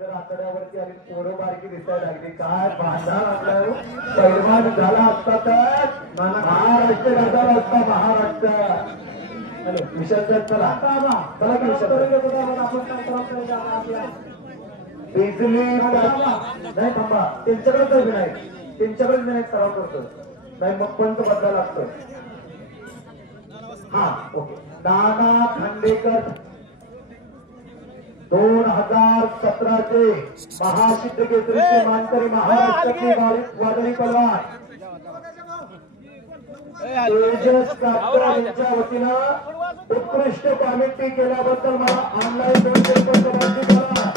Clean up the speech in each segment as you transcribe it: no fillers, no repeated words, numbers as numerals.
तर आतड्यावरती आली पोरं बारकी दिसायला लागली काय भांडण आपलं सैमान झाला असता तर महाराष्ट्र गाजवला असता महाराष्ट्र विषय चला चला बिजली नाही थांबा त्यांच्याकडेच विनायक त्यांच्याकडेच विनायक सराव करतो नाही मग पंच बदलायला लागतो हा ओके नाना खांडेकर 2017 चे महासिद्ध केसरीचे मानकरी महाराष्ट्रातले वादळी पहलवान तेजस कापकर यांच्या वतीनं उत्कृष्ट कॉमेंट्री केल्याबद्दल मला ऑनलाईन 200 रुपये माहिती करा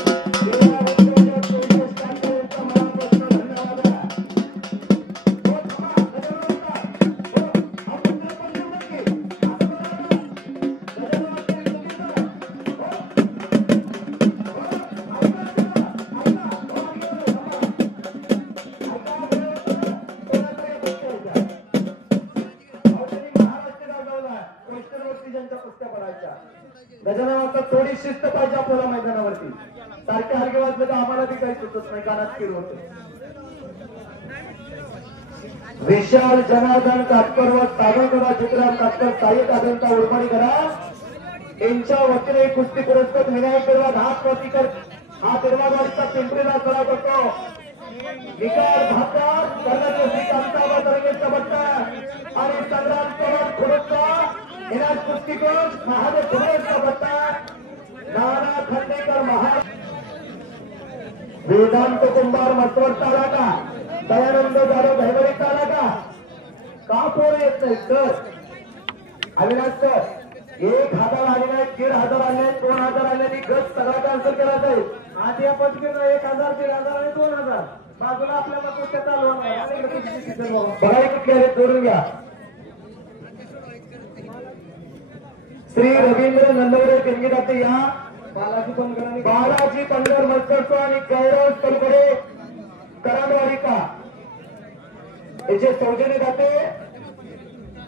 गजानन थोडी शिस्त पाहिजे आपल्याला मैदानावरती सारखे हलके वाजले तर आम्हाला बी काही सुचत नाही कानात किर होते विशाल जनार्दन काटकर व सागरकरा चित्राम काटकर साई दादांचा उर्माणी करा यांच्या वतीने कुस्ती पुरस्कृत विनायक दरवाज हात प्रतिकर हा दरवाजाचा पिंपरीला सराव करतो विकार भाकर कर्णकेसरी कांताबा तरंगेचा बट्टा आणि संग्राम पवार खुडचा इनाज कुस्ती कोच महादेव खुडचा बट्टा नाना खंडेकर वेदांत कुंभार मसवड तालुका दयानंद जाधव दहिवडी तालुका का पोर येत नाही सर अविनाश सर 1000 आले नाही 1500 आले नाही 2000 आले नाही गट सगळा कॅन्सल केला जाईल आधी आपण केलं 1000 1500 आणि 2000 बाजूला आपल्याला कुठे चालू बघाई कुठले आहेत जोडून घ्या श्री रवींद्र नंदवडे देणगीदाते या बालाजी पंढर मस्करचो आणि गौरव तलकडे कराडवाडी याचे सौजन्य दाते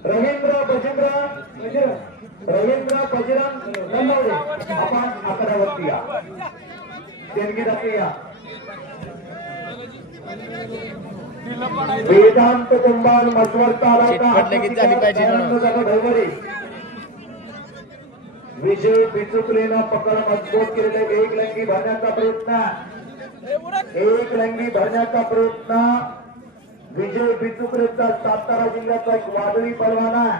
रवींद्र बजरंग नंदवडे आपण आकड्यावरती या देणगीदाते या वेदांत कुंभार मसवड तालुका धैवरी विजय बिचुकलेनं पकड मजबूत केलेले एक लंगी भरण्याचा प्रयत्न विजय बिचुकलेचा सातारा जिल्ह्याचा एक वादळी पहलवान आहे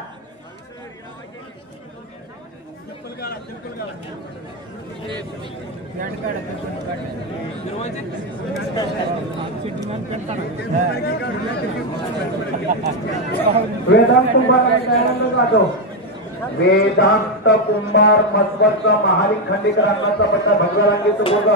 वेदांत कुंभार मसवडचा महालिक खंडेकर अण्णाचा पट्टा भगव्या रांगेचं बोग